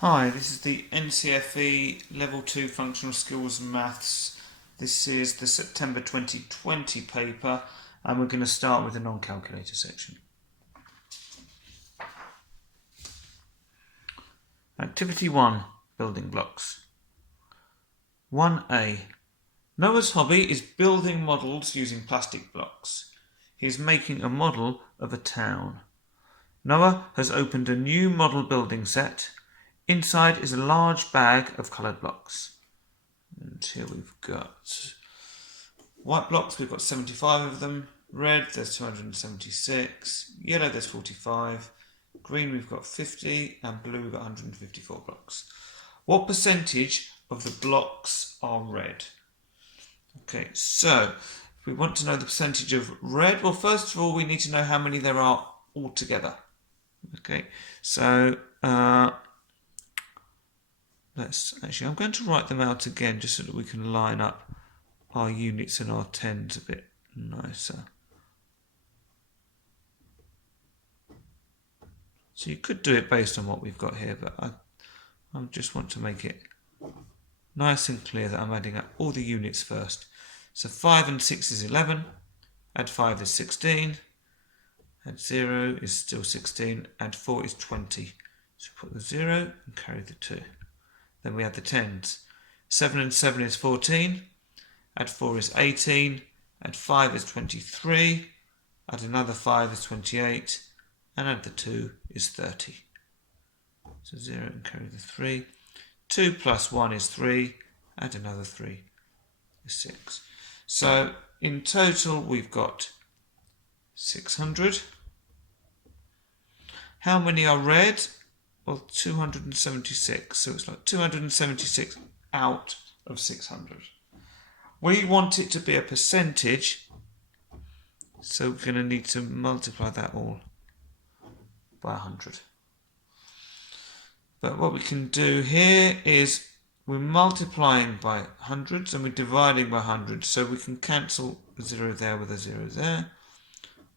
Hi, this is the NCFE Level 2 Functional Skills Maths. This is the September 2020 paper, and we're going to start with the non-calculator section. Activity 1, Building Blocks. 1a. Noah's hobby is building models using plastic blocks. He is making a model of a town. Noah has opened a new model building set. Inside is a large bag of coloured blocks. And here we've got white blocks, we've got 75 of them. Red, there's 276. Yellow, there's 45. Green, we've got 50. And blue, we've got 154 blocks. What percentage of the blocks are red? Okay, so if we want to know the percentage of red, well, first of all, we need to know how many there are altogether. Okay, so I'm going to write them out again just so that we can line up our units and our tens a bit nicer. So you could do it based on what we've got here, but I just want to make it nice and clear that I'm adding up all the units first. So 5 and 6 is 11, add 5 is 16, add 0 is still 16, add 4 is 20. So put the 0 and carry the 2. Then we add the tens. 7 and 7 is 14, add 4 is 18, add 5 is 23, add another 5 is 28, and add the 2 is 30. So 0 and carry the 3. 2 plus 1 is 3, add another 3 is 6. So in total we've got 600. How many are red? Well, 276, so it's like 276 out of 600. We want it to be a percentage, so we're going to need to multiply that all by 100. But what we can do here is we're multiplying by hundreds and we're dividing by hundreds, so we can cancel a 0 there with a 0 there,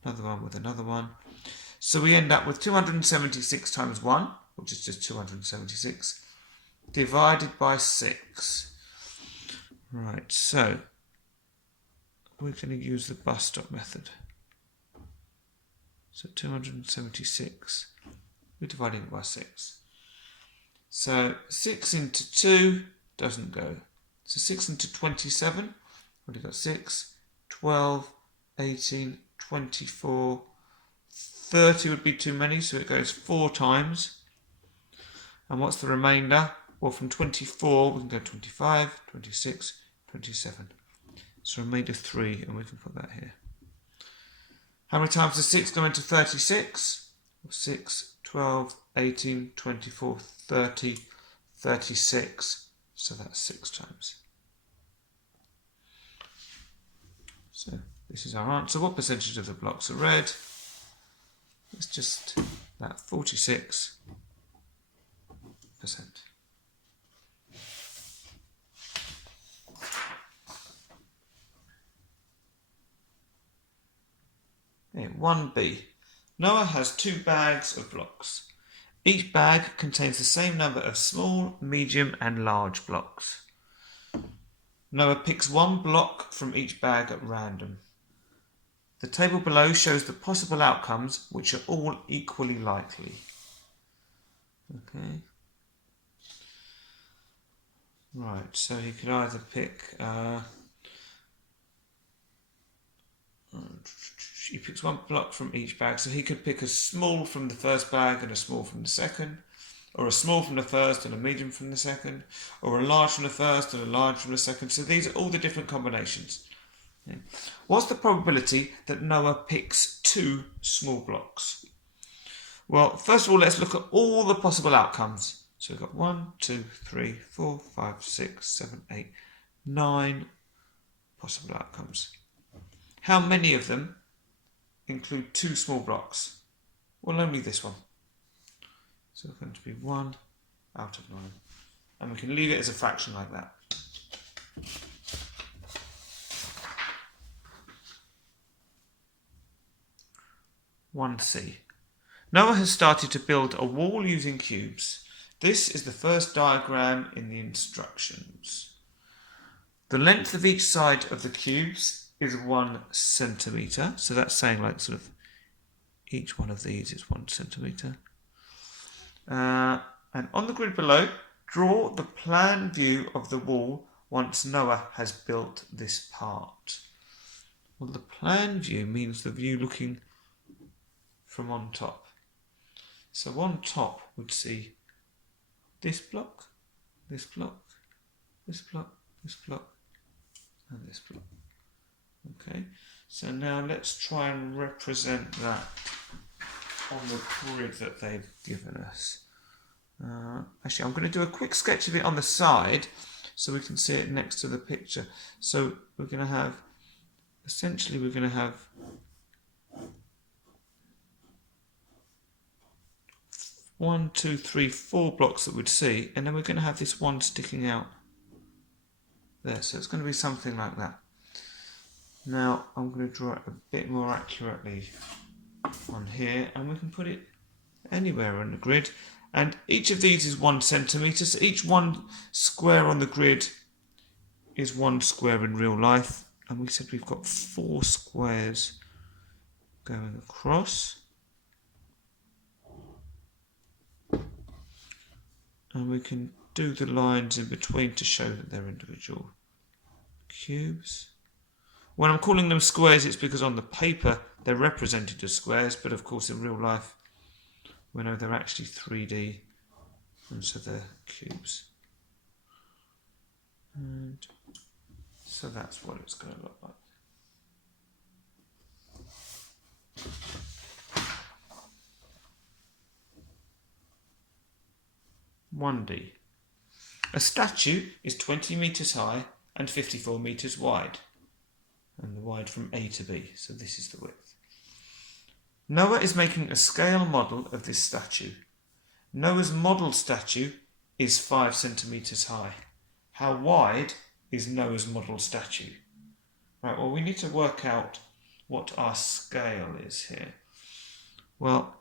another one with another one. So we end up with 276 times 1, which is just 276, divided by 6. Right, so we're going to use the bus stop method. So 276, we're dividing it by 6. So 6 into 2 doesn't go. So 6 into 27, we've got 6, 12, 18, 24, 30 would be too many, so it goes 4 times. And what's the remainder? Well, from 24, we can go 25, 26, 27. So a remainder 3, and we can put that here. How many times does 6 go into 36? 6, 12, 18, 24, 30, 36. So that's 6 times. So this is our answer. What percentage of the blocks are red? It's just that 46%. Okay, 1b. Noah has 2 bags of blocks. Each bag contains the same number of small, medium and large blocks. Noah picks 1 block from each bag at random. The table below shows the possible outcomes, which are all equally likely. Okay. Right, so he could either pick... he picks 1 block from each bag, so he could pick a small from the first bag and a small from the second, or a small from the first and a medium from the second, or a large from the first and a large from the second. So these are all the different combinations. Okay. What's the probability that Noah picks 2 small blocks? Well, first of all, let's look at all the possible outcomes. So we've got 1, 2, 3, 4, 5, 6, 7, 8, 9 possible outcomes. How many of them include 2 small blocks? Well, only this one. So it's going to be 1 out of 9. And we can leave it as a fraction like that. (1c). Noah has started to build a wall using cubes. This is the first diagram in the instructions. The length of each side of the cubes is 1 centimetre. So that's saying like sort of each one of these is 1 centimetre. And on the grid below, draw the plan view of the wall once Noah has built this part. Well, the plan view means the view looking from on top. So on top would see this block, this block, this block, this block, and this block. Okay, so now let's try and represent that on the grid that they've given us. Actually, I'm going to do a quick sketch of it on the side so we can see it next to the picture. So we're going to have, essentially we're going to have one, two, three, 4 blocks that we'd see, and then we're going to have this one sticking out there. So it's going to be something like that. Now I'm going to draw it a bit more accurately on here, and we can put it anywhere on the grid. And each of these is 1 centimetre, so each one square on the grid is 1 square in real life. And we said we've got 4 squares going across. And we can do the lines in between to show that they're individual cubes. When I'm calling them squares, it's because on the paper they're represented as squares, but of course in real life we know they're actually 3D, and so they're cubes. And so that's what it's going to look like. (1D). A statue is 20 metres high and 54 metres wide, and the wide from A to B, so this is the width. Noah is making a scale model of this statue. Noah's model statue is 5 centimetres high. How wide is Noah's model statue? Right, well, we need to work out what our scale is here. Well,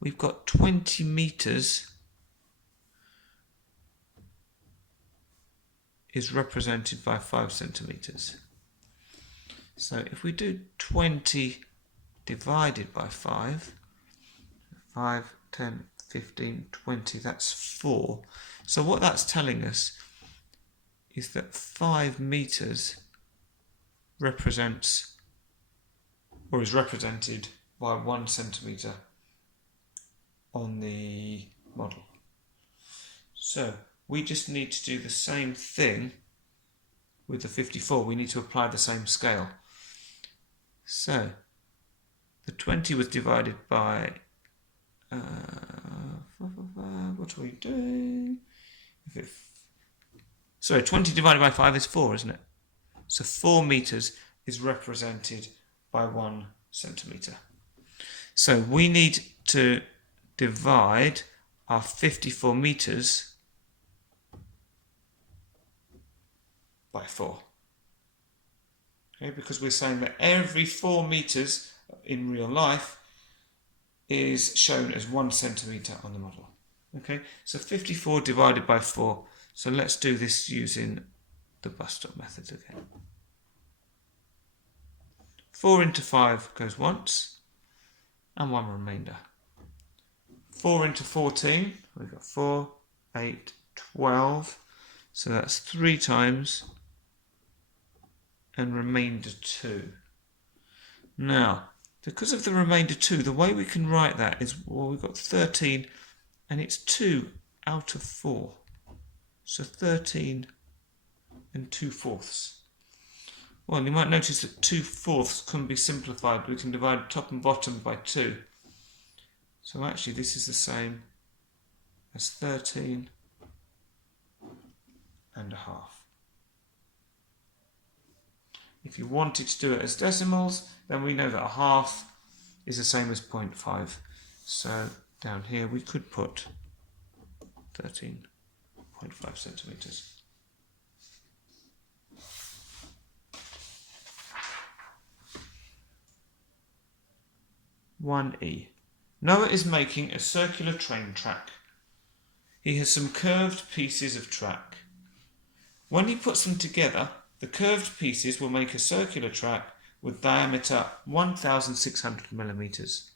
we've got 20 metres is represented by 5 centimetres. So if we do 20 divided by 5, 5, 10, 15, 20, that's 4. So what that's telling us is that 5 metres represents, or is represented by 1 centimetre on the model. So we just need to do the same thing with the 54. We need to apply the same scale. So the 20 was divided by, what are we doing? 20 divided by 5 is 4, isn't it? So 4 metres is represented by 1 centimetre. So we need to divide our 54 metres by 4. Okay, because we're saying that every 4 metres in real life is shown as 1 centimetre on the model. Okay, so 54 divided by 4. So let's do this using the bus stop method again. 4 into 5 goes once, and 1 remainder. 4 into 14, we've got 4, 8, 12. So that's 3 times, and remainder 2. Now, because of the remainder 2, the way we can write that is, well, we've got 13, and it's 2 out of 4. So 13 and 2/4. Well, you might notice that 2/4 can be simplified. We can divide top and bottom by 2. So actually this is the same as 13 and a half. If you wanted to do it as decimals, then we know that a half is the same as 0.5. So down here we could put 13.5 centimetres. (1E). Noah is making a circular train track. he has some curved pieces of track. When he puts them together, the curved pieces will make a circular track with diameter 1,600 millimeters.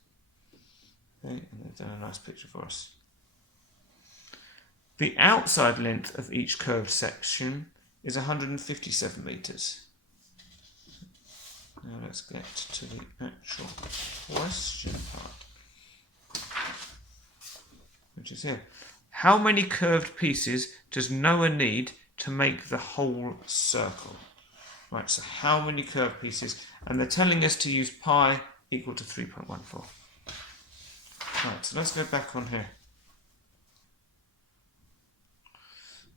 Okay, and they've done a nice picture for us. The outside length of each curved section is 157 meters. Now let's get to the actual question part, which is here. How many curved pieces does Noah need to make the whole circle? Right, so how many curved pieces? And they're telling us to use pi equal to 3.14. Right, so let's go back on here.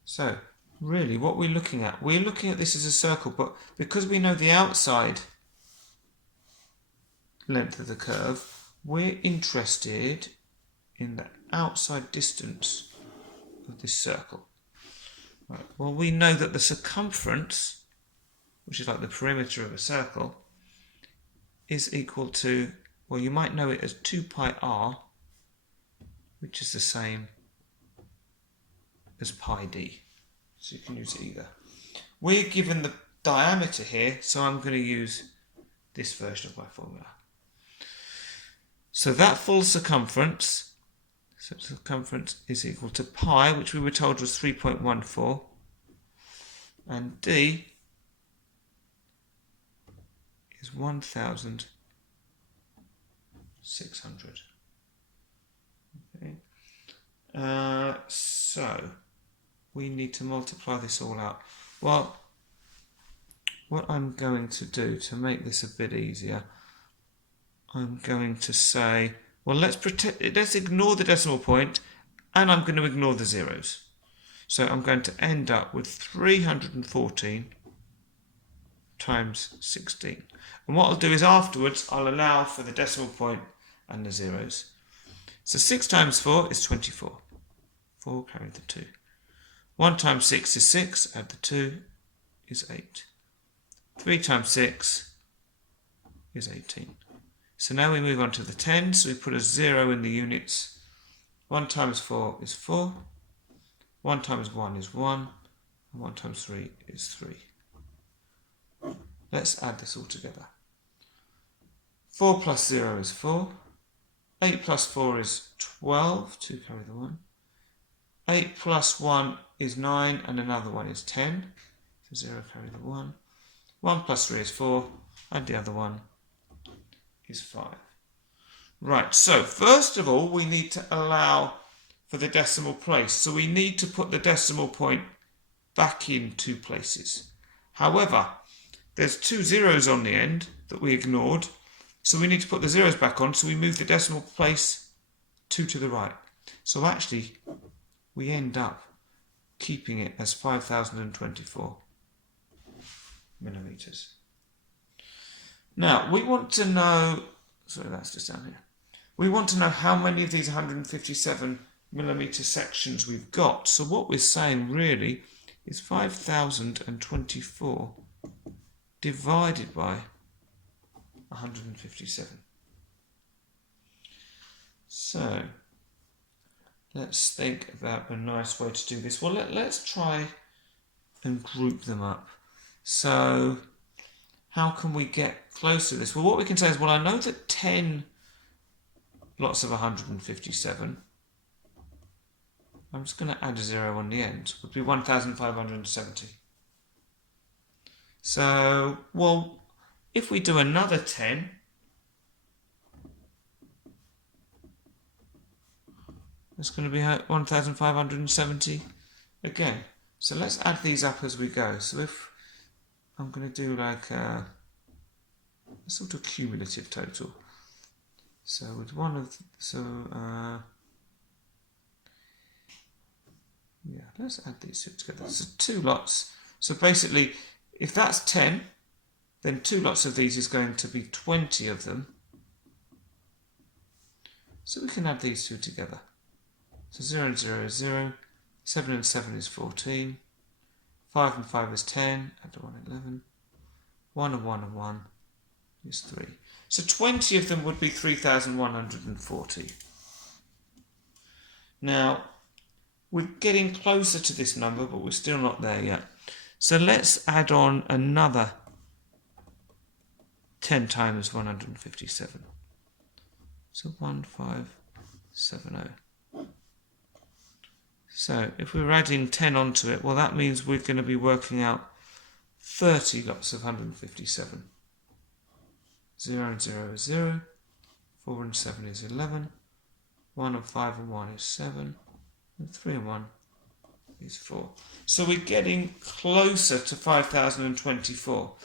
So, really, what we're looking at this as a circle, but because we know the outside length of the curve, we're interested in the outside distance of this circle. Right. Well, we know that the circumference, which is like the perimeter of a circle, is equal to, well, you might know it as 2 pi r, which is the same as pi d. So you can use it either. We're given the diameter here, so I'm going to use this version of my formula. So that full circumference, is equal to pi, which we were told was 3.14, and d is 1,600. Okay. So we need to multiply this all out. Well, what I'm going to do to make this a bit easier, I'm going to say, well, let's ignore the decimal point, and I'm going to ignore the zeros. So I'm going to end up with 314 times 16. And what I'll do is afterwards, I'll allow for the decimal point and the zeros. So 6 times 4 is 24. 4 carry the 2. 1 times 6 is 6, add the 2 is 8. 3 times 6 is 18. So now we move on to the 10, so we put a 0 in the units. 1 times 4 is 4. 1 times 1 is 1. And 1 times 3 is 3. Let's add this all together. 4 plus 0 is 4. 8 plus 4 is 12. 2 carry the 1. 8 plus 1 is 9, and another 1 is 10. So 0 carry the 1. 1 plus 3 is 4, and the other one is 5. Right, so first of all, we need to allow for the decimal place. So we need to put the decimal point back in 2 places. However, there's 2 zeros on the end that we ignored, so we need to put the zeros back on, so we move the decimal place 2 to the right. So actually, we end up keeping it as 5,024 millimeters. Now, we want to know, sorry, that's just down here. We want to know how many of these 157 millimeter sections we've got. So what we're saying really is 5,024 divided by 157. So let's think about a nice way to do this. Well, let's try and group them up. So how can we get close to this? Well, what we can say is, well, I know that 10 lots of 157, I'm just going to add a 0 on the end, would be 1,570. So, well, if we do another 10, it's going to be 1,570 again. So let's add these up as we go. So if I'm going to do like a sort of cumulative total. So with let's add these two together. So 2 lots. So basically, if that's 10, then 2 lots of these is going to be 20 of them. So we can add these 2 together. So 0 and 0 is 0, 7 and 7 is 14, 5 and 5 is 10, add to 1, 11, 1 and 1 and 1 is 3. So 20 of them would be 3,140. Now, We're getting closer to this number, but we're still not there yet. So let's add on another 10 times 157. So 1570. So if we're adding 10 onto it, well, that means we're going to be working out 30 lots of 157. 0 and 0 is 0. 4 and 7 is 11. 1 and 5 and 1 is 7. And 3 and 1 is 4. So we're getting closer to 5024.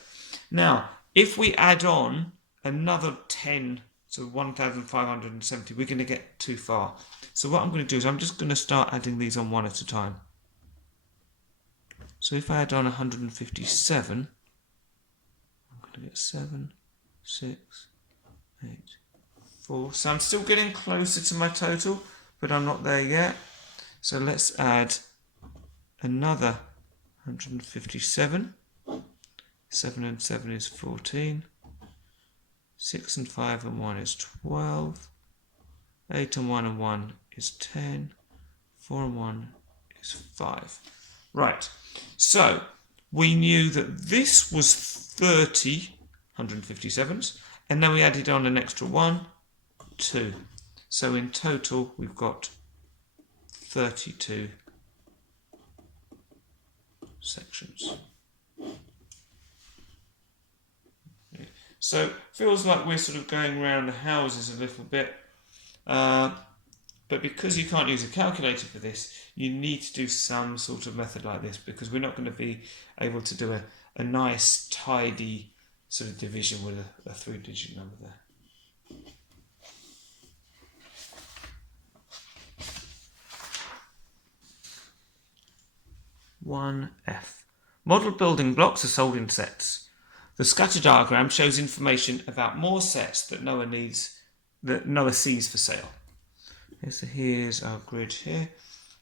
Now, if we add on another 10 to 1570, we're going to get too far. So what I'm going to do is I'm just going to start adding these on one at a time. So if I add on 157, I'm going to get 7, 6, 8, 4. So I'm still getting closer to my total, but I'm not there yet. So let's add another 157. 7 and 7 is 14. 6 and 5 and 1 is 12. 8 and 1 and 1 is 10. 4 and 1 is 5. Right, so we knew that this was 30 157s, and then we added on an extra 1, 2. So in total we've got 32 sections. So feels like we're sort of going around the houses a little bit, but because you can't use a calculator for this, you need to do some sort of method like this, because we're not going to be able to do a nice tidy sort of division with a 3-digit number there. F. Model building blocks are sold in sets. The scatter diagram shows information about more sets that Noah sees for sale. So here's our grid here.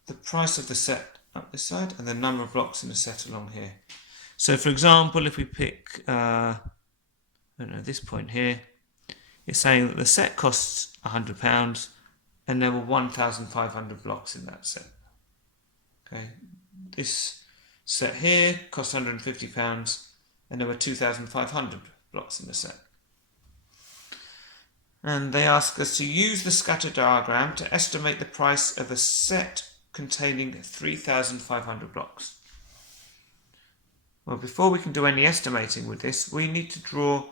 The price of the set up this side and the number of blocks in the set along here. So for example, if we pick this point here, it's saying that the set costs £100 and there were 1,500 blocks in that set. Okay, this set here cost £150 and there were 2,500 blocks in the set. And they ask us to use the scatter diagram to estimate the price of a set containing 3,500 blocks. Well, before we can do any estimating with this, we need to draw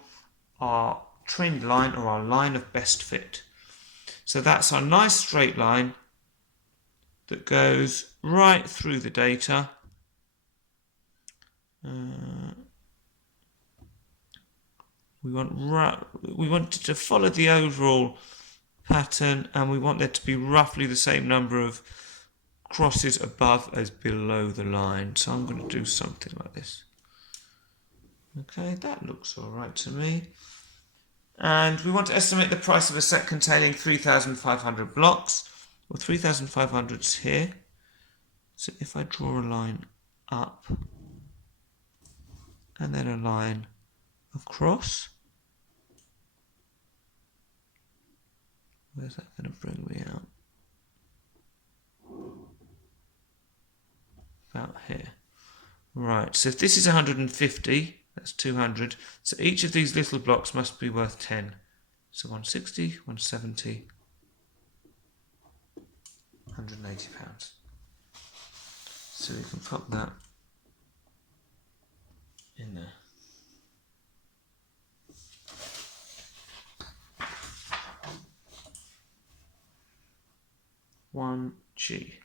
our trend line, or our line of best fit. So that's our nice straight line that goes right through the data. We want it to follow the overall pattern, and we want there to be roughly the same number of crosses above as below the line. So I'm going to do something like this. Okay, that looks all right to me. And we want to estimate the price of a set containing 3,500 blocks. Well, 3,500 is here. So if I draw a line up and then a line across, where's that going to bring me out? About here. Right, so if this is 150, that's 200. So each of these little blocks must be worth 10. So 160, 170, £180. So we can pop that in there. G.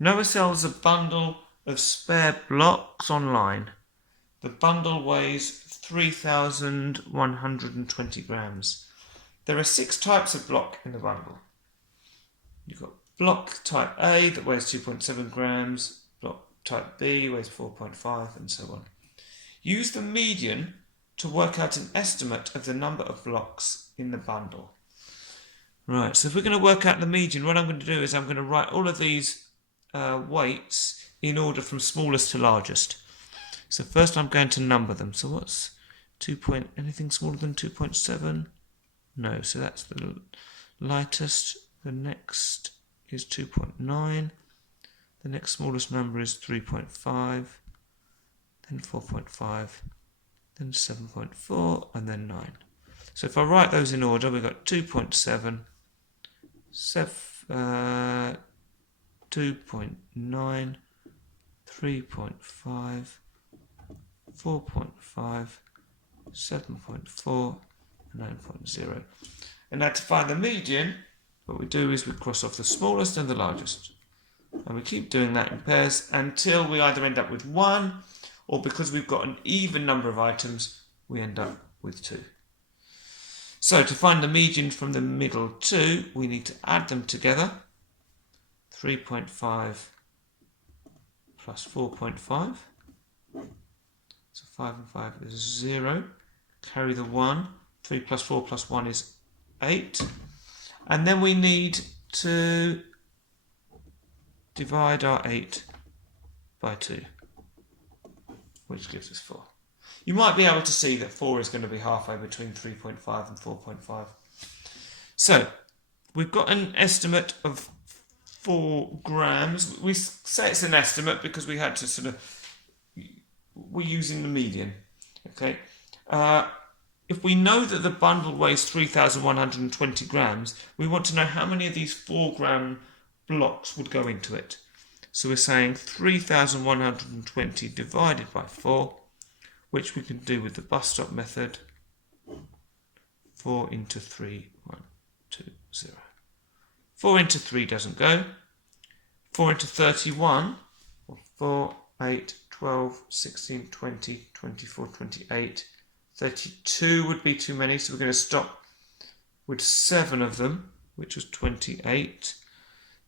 Noah sells a bundle of spare blocks online. The bundle weighs 3,120 grams. There are 6 types of block in the bundle. You've got block type A that weighs 2.7 grams, block type B weighs 4.5, and so on. Use the median to work out an estimate of the number of blocks in the bundle. Right, so if we're going to work out the median, what I'm going to do is I'm going to write all of these weights in order from smallest to largest. So first I'm going to number them. So what's anything smaller than 2.7? No, so that's the lightest. The next is 2.9. The next smallest number is 3.5, then 4.5, then 7.4, and then 9. So if I write those in order, we've got 2.7, 2.9, 3.5, 4.5, 7.4, and 9.0. And now to find the median, what we do is we cross off the smallest and the largest. And we keep doing that in pairs until we either end up with 1, or because we've got an even number of items, we end up with 2. So to find the median from the middle 2, we need to add them together. 3.5 plus 4.5. So 5 and 5 is 0. Carry the 1. 3 plus 4 plus 1 is 8. And then we need to divide our 8 by 2, which gives us 4. You might be able to see that 4 is going to be halfway between 3.5 and 4.5. So we've got an estimate of 4 grams. We say it's an estimate because we had to we're using the median. Okay. If we know that the bundle weighs 3,120 grams, we want to know how many of these 4 gram blocks would go into it. So we're saying 3,120 divided by 4, which we can do with the bus stop method. 4 into 3, 1, 2, 0. 4 into 3 doesn't go. 4 into 31, 4, 8, 12, 16, 20, 24, 28, 32 would be too many, so we're going to stop with 7 of them, which was 28.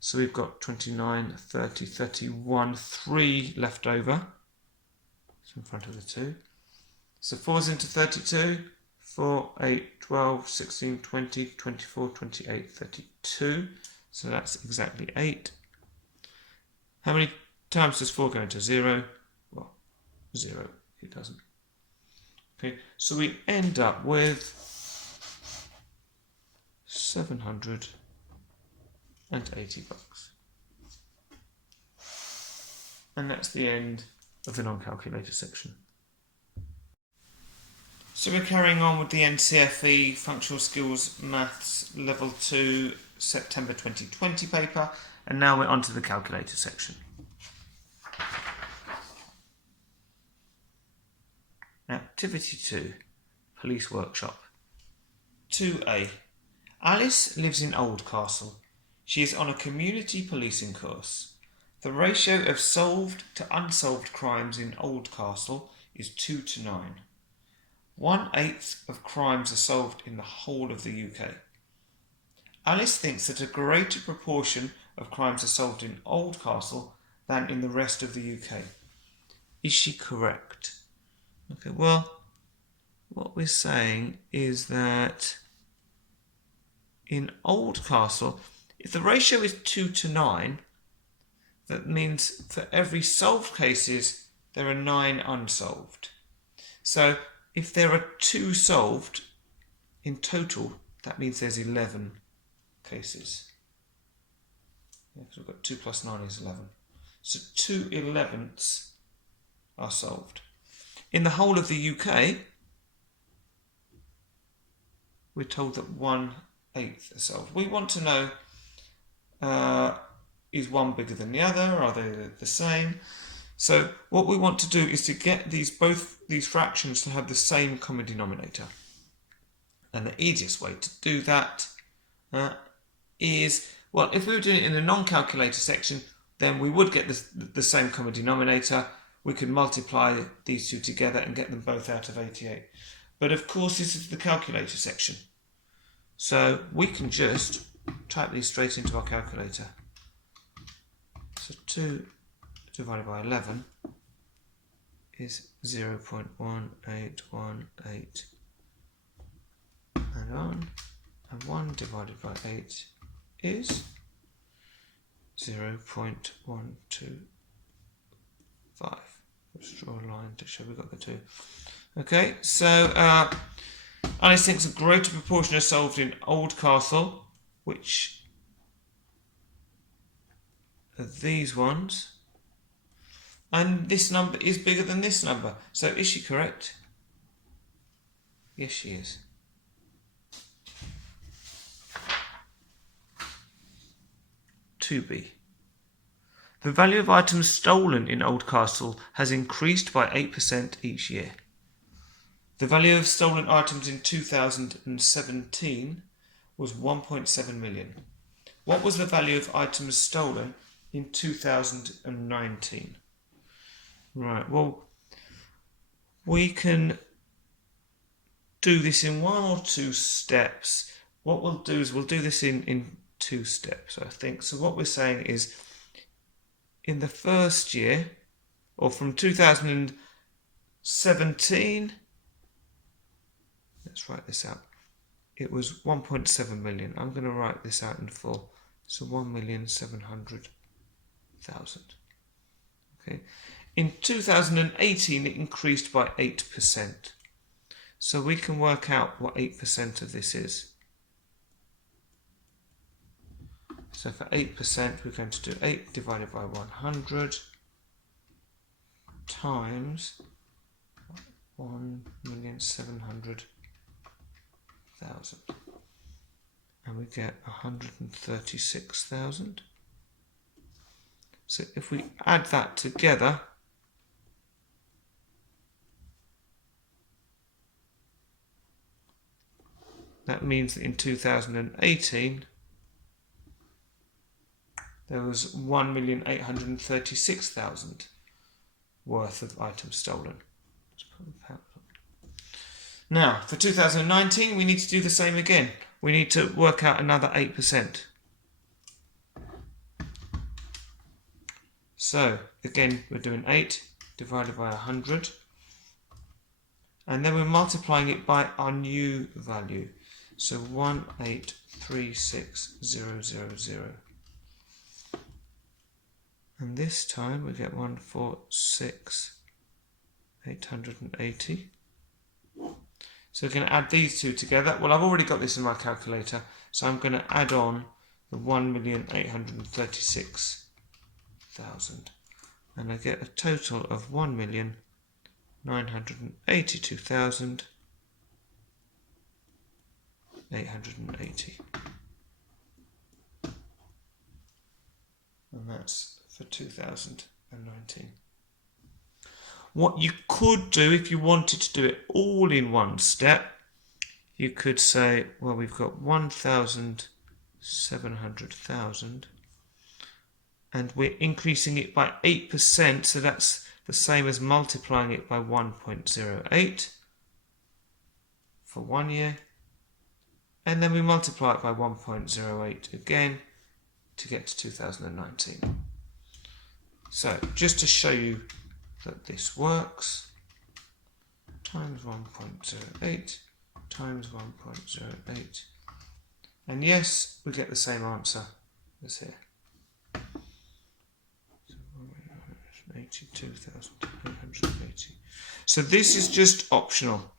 So we've got 29, 30, 31, 3 left over. So in front of the 2. So 4's into 32, 4, 8, 12, 16, 20, 24, 28, 32. So that's exactly 8. How many times does 4 go into 0? Well, 0, it doesn't. Okay, so we end up with 780 bucks. And that's the end of the non-calculator section. So we're carrying on with the NCFE Functional Skills Maths Level 2 September 2020 paper, and now we're on to the calculator section. Activity 2, Police Workshop. 2a. Alice lives in Oldcastle. She is on a community policing course. The ratio of solved to unsolved crimes in Oldcastle is 2 to 9. 1/8 of crimes are solved in the whole of the UK. Alice thinks that a greater proportion of crimes are solved in Oldcastle than in the rest of the UK. Is she correct? Okay, well, what we're saying is that in Oldcastle, if the ratio is 2 to 9, that means for every solved cases, there are 9 unsolved. So if there are 2 solved in total, that means there's 11 cases. Yeah, because we've got 2 plus 9 is 11. So 2/11ths are solved. In the whole of the UK, we're told that 1/8 are solved. We want to know, is one bigger than the other? Are they the same? So what we want to do is to get both these fractions to have the same common denominator. And the easiest way to do that is, well, if we were doing it in the non-calculator section, then we would get the same common denominator. We could multiply these two together and get them both out of 88. But of course, this is the calculator section. So we can just type these straight into our calculator. So 2 divided by 11 is 0.1818 and on, and 1 divided by 8 is 0.125. Let's draw a line to show we got the 2. Okay, so Alice thinks a greater proportion are solved in Oldcastle, which of these ones. And this number is bigger than this number. So is she correct? Yes, she is. (2b). The value of items stolen in Oldcastle has increased by 8% each year. The value of stolen items in 2017 was 1.7 million. What was the value of items stolen in 2019? Right, well, we can do this in one or two steps. What we'll do is we'll do this in 2 steps, I think. So what we're saying is, in the first year, or from 2017, let's write this out. It was 1.7 million. I'm going to write this out in full. So 1,700,000. Okay. In 2018, it increased by 8%. So we can work out what 8% of this is. So for 8%, we're going to do 8 divided by 100 times 1,700,000. And we get 136,000. So if we add that together, that means that in 2018, there was 1,836,000 worth of items stolen. Now, for 2019, we need to do the same again. We need to work out another 8%. So, again, we're doing 8 divided by 100. And then we're multiplying it by our new value. So 1,836,000. And this time we get 146,880. So we're going to add these two together. Well, I've already got this in my calculator, so I'm going to add on the 1,836,000. And I get a total of 1,982,880. And that's for 2019. What you could do, if you wanted to do it all in one step, you could say, well, we've got 1,700,000 and we're increasing it by 8%, so that's the same as multiplying it by 1.08 for 1 year, and then we multiply it by 1.08 again to get to 2019. So just to show you that this works, times 1.08 times 1.08, and yes, we get the same answer as here. So 82,880. So this is just optional.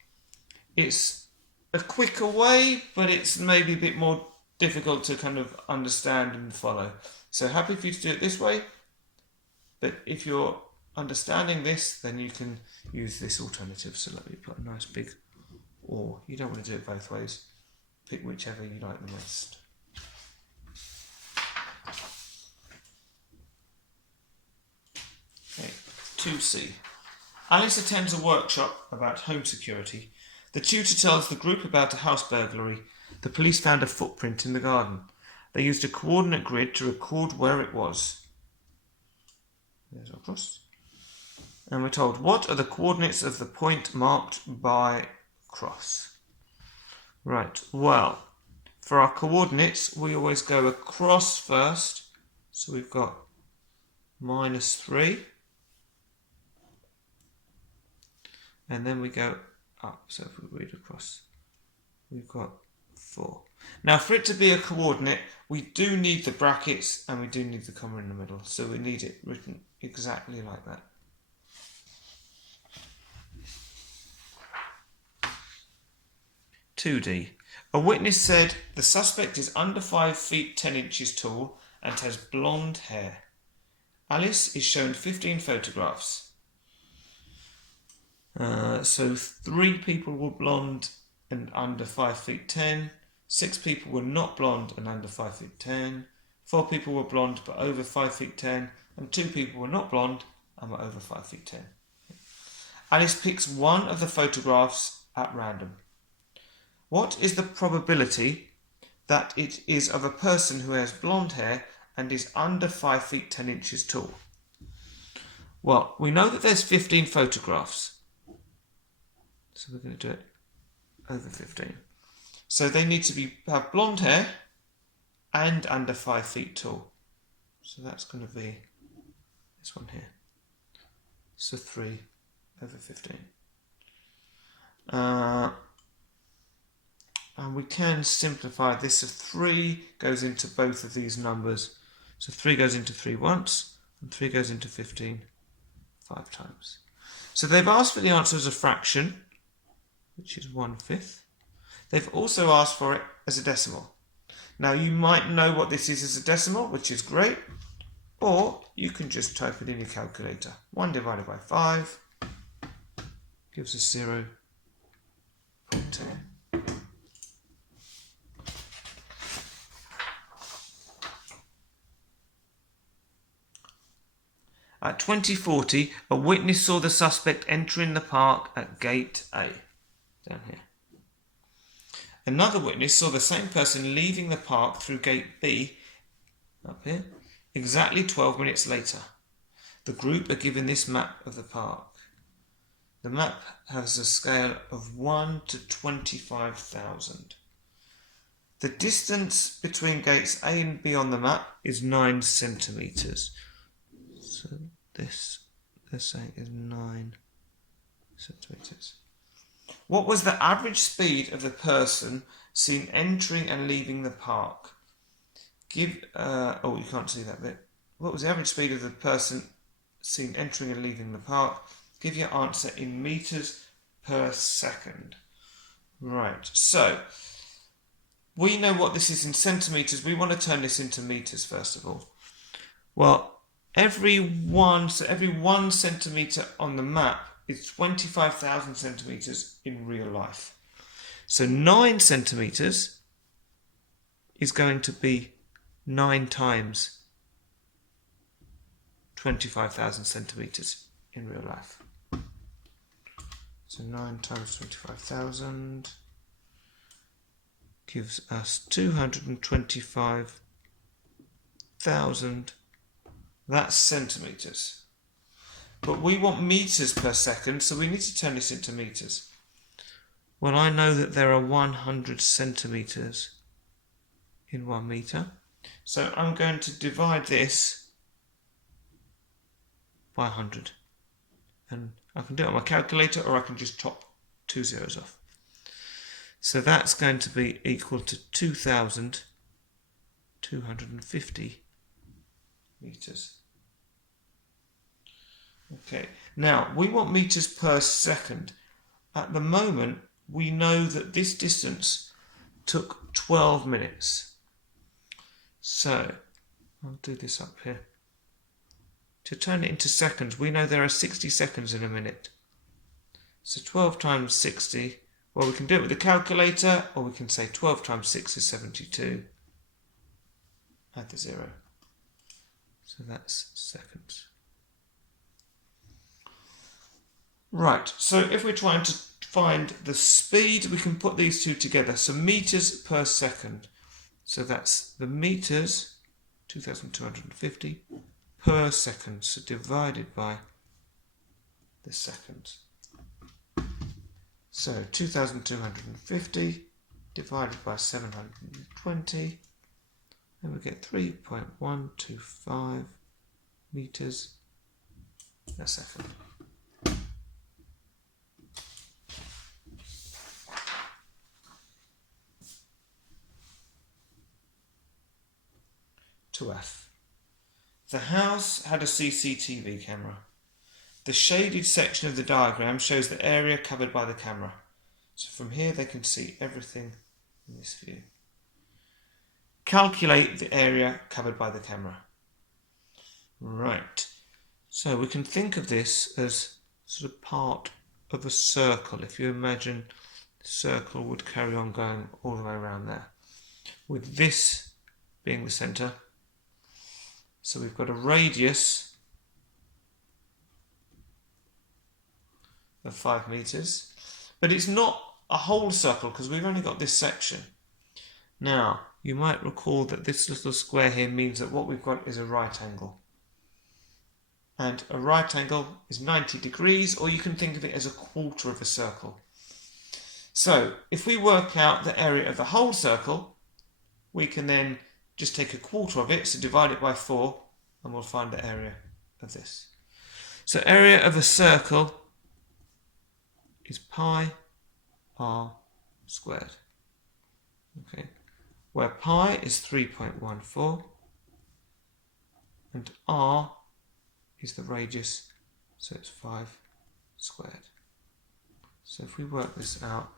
It's a quicker way, but it's maybe a bit more difficult to kind of understand and follow. So happy for you to do it this way, but if you're understanding this, then you can use this alternative. So let me put a nice big or. You don't want to do it both ways. Pick whichever you like the most. Okay, 2C. Alice attends a workshop about home security. The tutor tells the group about a house burglary. The police found a footprint in the garden. They used a coordinate grid to record where it was. There's our cross. And we're told, what are the coordinates of the point marked by cross? Right, well, for our coordinates, we always go across first. So we've got -3. And then we go up. So if we read across, we've got 4. Now, for it to be a coordinate, we do need the brackets and we do need the comma in the middle. So we need it written exactly like that. (2D). A witness said the suspect is under 5 feet 10 inches tall and has blonde hair. Alice is shown 15 photographs. So 3 people were blonde and under 5 feet 10. 6 people were not blonde and under 5 feet 10. 4 people were blonde but over 5 feet 10. And 2 people were not blonde and were over 5 feet 10. Alice picks one of the photographs at random. What is the probability that it is of a person who has blonde hair and is under 5 feet 10 inches tall? Well, we know that there's 15 photographs. So we're going to do it over 15. So they need to have blonde hair and under 5 feet tall. So that's going to be this one here. So 3 over 15. And we can simplify this. So 3 goes into both of these numbers. So 3 goes into 3 once, and 3 goes into 15 5 times. So they've asked for the answer as a fraction, which is 1/5. They've also asked for it as a decimal. Now you might know what this is as a decimal, which is great, or you can just type it in your calculator. 1 divided by 5 gives us 0.10. At 20:40, a witness saw the suspect entering the park at gate A, down here. Another witness saw the same person leaving the park through gate B, up here, exactly 12 minutes later. The group are given this map of the park. The map has a scale of 1 to 25,000. The distance between gates A and B on the map is 9 centimetres. So this, they're saying, is 9 centimetres. What was the average speed of the person seen entering and leaving the park? You can't see that bit. What was the average speed of the person seen entering and leaving the park? Give your answer in meters per second. Right, so we know what this is in centimetres. We want to turn this into meters first of all. Well, every 1 centimetre on the map is 25,000 centimetres in real life. So 9 centimetres is going to be 9 times 25,000 centimetres in real life. So 9 times 25,000 gives us 225,000. That's centimetres. But we want meters per second, so we need to turn this into meters. Well, I know that there are 100 centimetres in 1 metre. So I'm going to divide this by 100. And I can do it on my calculator, or I can just top 2 zeros off. So that's going to be equal to 2,250 metres. Okay, now we want meters per second. At the moment, we know that this distance took 12 minutes. So, I'll do this up here. To turn it into seconds, we know there are 60 seconds in a minute. So 12 times 60, well, we can do it with the calculator, or we can say 12 times 6 is 72. Add the 0. So that's seconds. Right, so if we're trying to find the speed, we can put these two together. So meters per second. So that's the meters, 2,250 per second. So divided by the seconds. So 2,250 divided by 720. And we get 3.125 meters a second. Q2a. The house had a CCTV camera. The shaded section of the diagram shows the area covered by the camera. So from here they can see everything in this view. Calculate the area covered by the camera. Right, so we can think of this as sort of part of a circle. If you imagine the circle would carry on going all the way around there, with this being the centre. So we've got a radius of 5 meters, but it's not a whole circle because we've only got this section. Now, you might recall that this little square here means that what we've got is a right angle. And a right angle is 90 degrees, or you can think of it as a quarter of a circle. So, if we work out the area of the whole circle, we can then just take a quarter of it, so divide it by 4, and we'll find the area of this. So, area of a circle is pi r squared. Okay, where pi is 3.14 and r is the radius, so it's 5 squared. So if we work this out,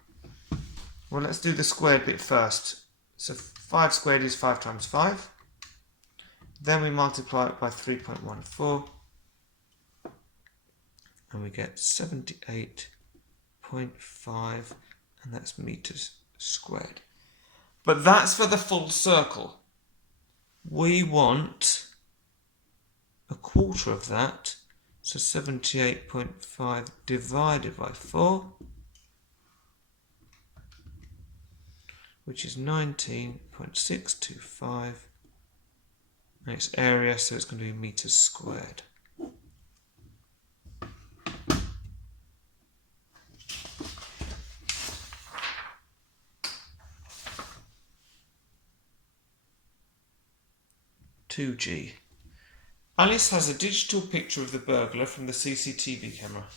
well, let's do the squared bit first. So 5 squared is 5 times 5. Then we multiply it by 3.14 and we get 78.5, and that's meters squared. But that's for the full circle. We want a quarter of that, so 78.5 divided by 4, which is 19.625, and it's area, so it's going to be meters squared. (2G). Alice has a digital picture of the burglar from the CCTV camera.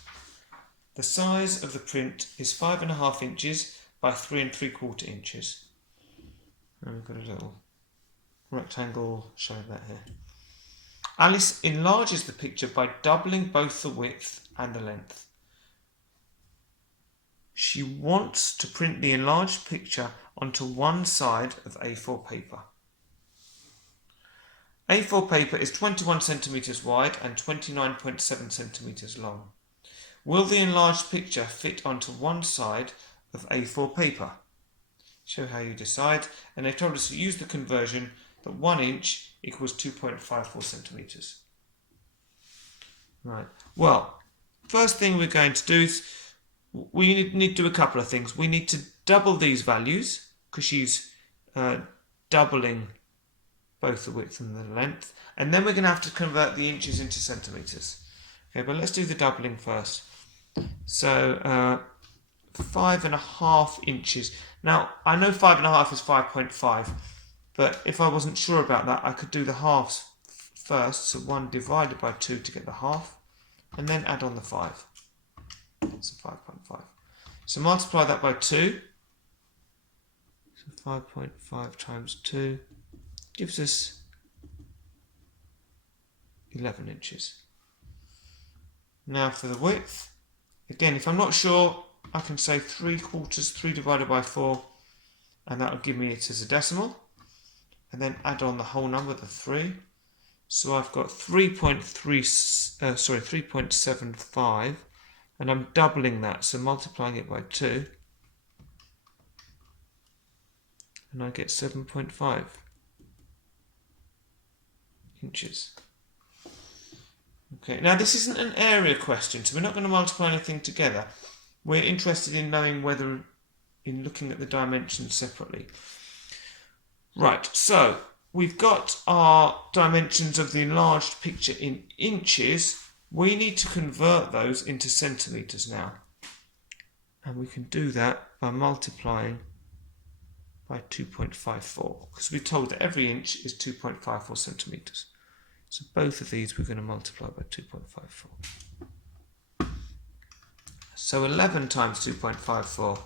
The size of the print is 5.5 inches by 3 3/4 inches. And we've got a little rectangle showing that here. Alice enlarges the picture by doubling both the width and the length. She wants to print the enlarged picture onto one side of A4 paper. A4 paper is 21 centimetres wide and 29.7 centimetres long. Will the enlarged picture fit onto one side of A4 paper? Show how you decide, and they told us to use the conversion that 1 inch equals 2.54 centimetres. Right, well, first thing we're going to do is we need to do a couple of things. We need to double these values because she's doubling both the width and the length, and then we're going to have to convert the inches into centimetres. Okay, but let's do the doubling first. So 5.5 inches. Now I know 5.5 is 5.5, but if I wasn't sure about that, I could do the halves first. So 1 divided by 2 to get the half, and then add on the 5. So 5.5. So multiply that by 2. So 5.5 times 2 gives us 11 inches. Now for the width, again, if I'm not sure, I can say 3/4, 3 divided by 4, and that will give me it as a decimal, and then add on the whole number, the 3. So I've got 3.75, and I'm doubling that, so multiplying it by 2, and I get 7.5 inches. Okay, now this isn't an area question, so we're not going to multiply anything together. We're interested in knowing whether, in looking at the dimensions separately. Right, so we've got our dimensions of the enlarged picture in inches. We need to convert those into centimetres now. And we can do that by multiplying by 2.54, because we're told that every inch is 2.54 centimetres. So both of these we're going to multiply by 2.54. So 11 times 2.54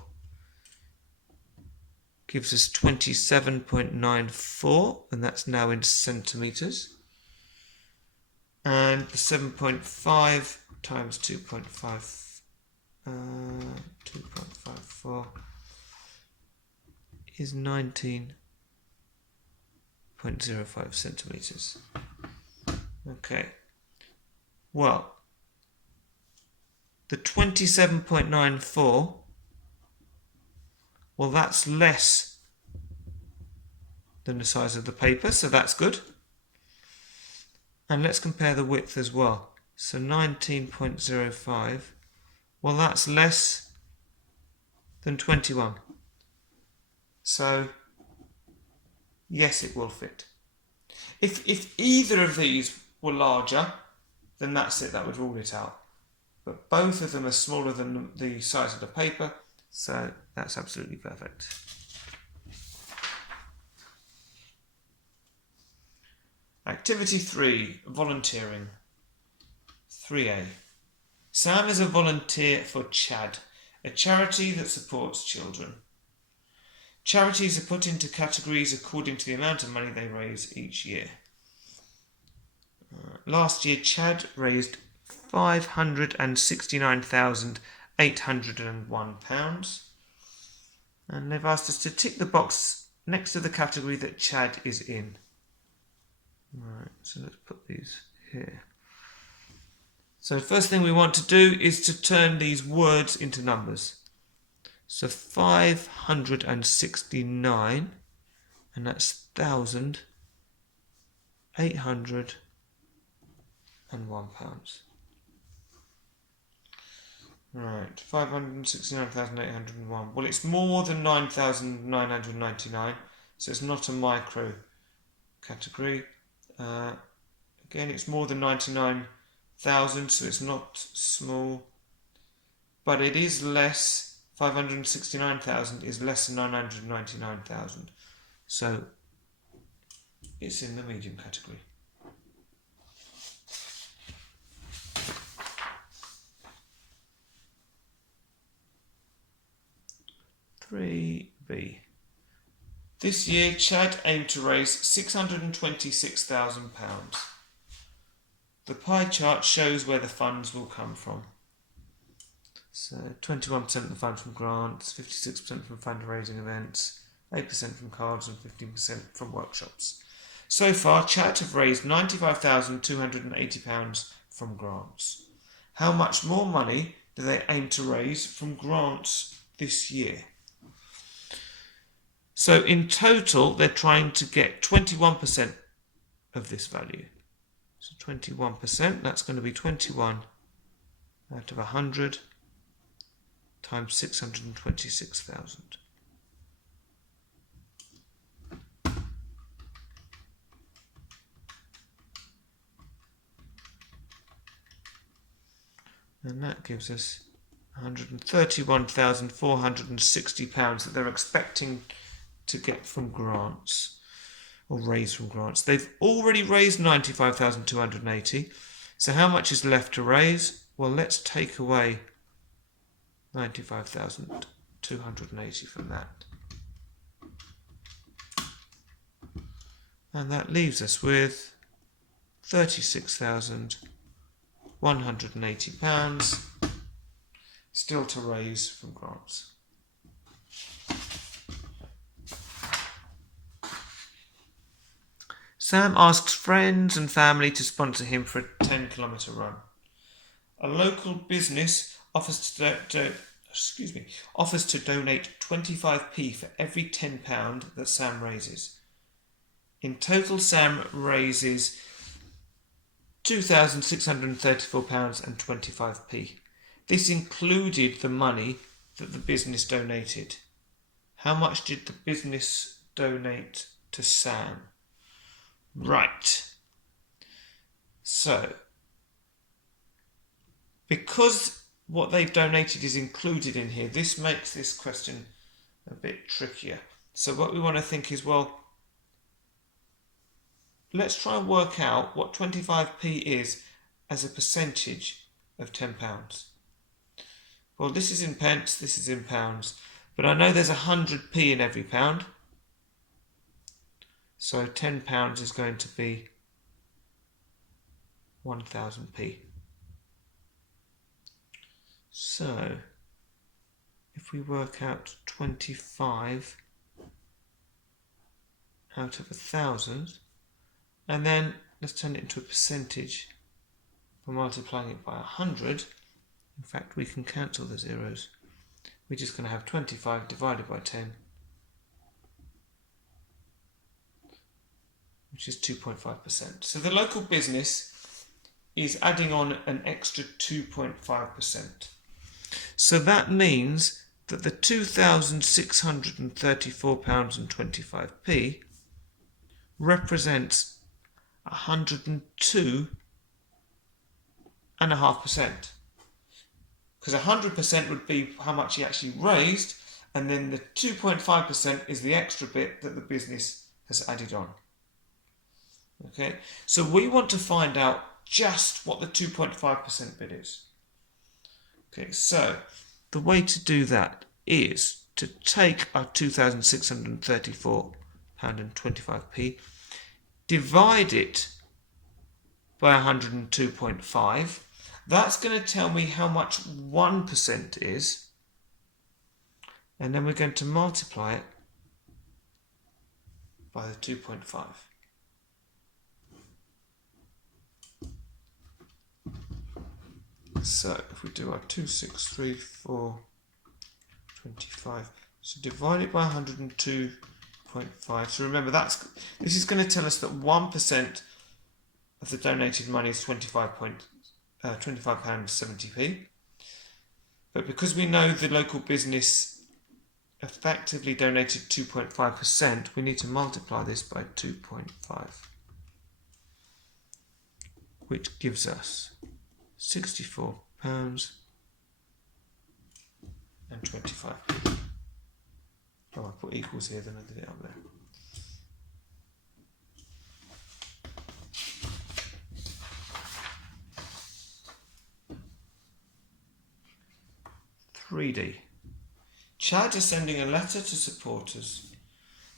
gives us 27.94, and that's now in centimetres. And the 7.5 times 2.54 is 19.05 centimetres. Okay. Well, the 27.94, well, that's less than the size of the paper, so that's good. And let's compare the width as well. So 19.05, well, that's less than 21. So, yes, it will fit. If either of these were larger, then that's it, that would rule it out. But both of them are smaller than the size of the paper, so that's absolutely perfect. Activity 3, volunteering. 3a. Sam is a volunteer for CHAD, a charity that supports children. Charities are put into categories according to the amount of money they raise each year. Last year, CHAD raised £569,801, and they've asked us to tick the box next to the category that CHAD is in. Right, so let's put these here. So the first thing we want to do is to turn these words into numbers. So 569, and that's 1,801 pounds. Right, 569,801. Well, it's more than 9,999, so it's not a micro category. Again, it's more than 99,000, so it's not small. But it is less. 569,000 is less than 999,000. So it's in the medium category. (3b). This year, CHAD aimed to raise £626,000. The pie chart shows where the funds will come from. So 21% of the funds from grants, 56% from fundraising events, 8% from cards and 15% from workshops. So far, CHAD have raised £95,280 from grants. How much more money do they aim to raise from grants this year? So in total, they're trying to get 21% of this value. So 21%, that's going to be 21 out of 100 times 626,000. And that gives us £131,460 that they're expecting to get from grants, or raise from grants. They've already raised 95,280. So how much is left to raise? Well, let's take away 95,280 from that. And that leaves us with £36,180 still to raise from grants. Sam asks friends and family to sponsor him for a 10-kilometre run. A local business offers to donate 25p for every £10 that Sam raises. In total, Sam raises £2,634.25. This included the money that the business donated. How much did the business donate to Sam? Right. So, because what they've donated is included in here, this makes this question a bit trickier. So what we want to think is, well, let's try and work out what 25p is as a percentage of £10. Well, this is in pence, this is in pounds, but I know there's 100p in every pound. So £10 is going to be 1000p. So if we work out 25 out of 1,000, and then let's turn it into a percentage by multiplying it by 100. In fact, we can cancel the zeros. We're just going to have 25 divided by 10, which is 2.5%. So the local business is adding on an extra 2.5%. So that means that the £2,634.25 represents 102.5%. Because 100% would be how much he actually raised, and then the 2.5% is the extra bit that the business has added on. Okay, so we want to find out just what the 2.5% bit is. Okay, so the way to do that is to take our £2,634.25, divide it by 102.5. That's going to tell me how much 1% is, and then we're going to multiply it by the 2.5. So if we do our 2,634.25, so divide it by 102.5. So remember, this is going to tell us that 1% of the donated money is £25.70p. But because we know the local business effectively donated 2.5%, we need to multiply this by 2.5, which gives us £64.25. Oh, I put equals here, then I did it up there. .3d. Chad is sending a letter to supporters.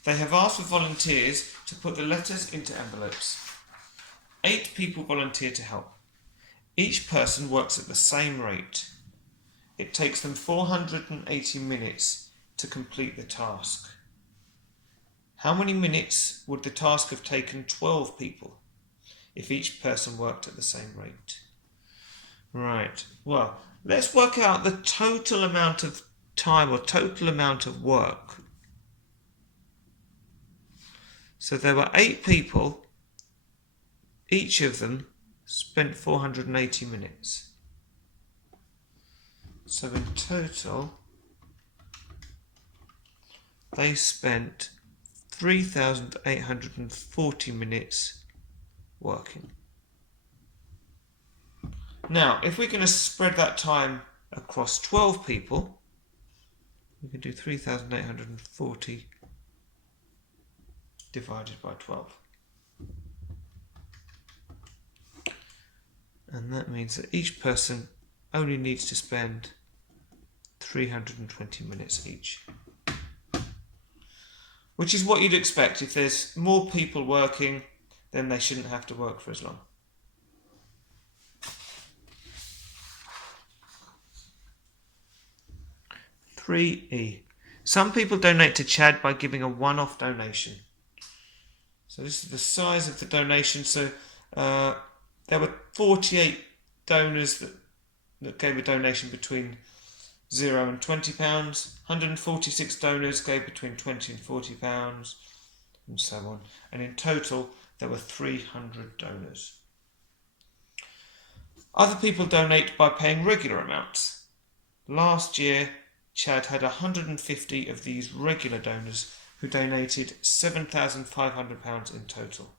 They have asked for volunteers to put the letters into envelopes. 8 people volunteer to help. Each person works at the same rate. It takes them 480 minutes to complete the task. How many minutes would the task have taken 12 people if each person worked at the same rate? Right, well, let's work out the total amount of time or total amount of work. So there were 8 people, each of them spent 480 minutes. So in total, they spent 3,840 minutes working. Now, if we're going to spread that time across 12 people, we can do 3,840 divided by 12. And that means that each person only needs to spend 320 minutes each. Which is what you'd expect. If there's more people working, then they shouldn't have to work for as long. .3e. Some people donate to Chad by giving a one-off donation. So this is the size of the donation. So there were 48 donors that gave a donation between £0 and £20. 146 donors gave between £20 and £40, and so on. And in total, there were 300 donors. Other people donate by paying regular amounts. Last year, Chad had 150 of these regular donors who donated £7,500 in total.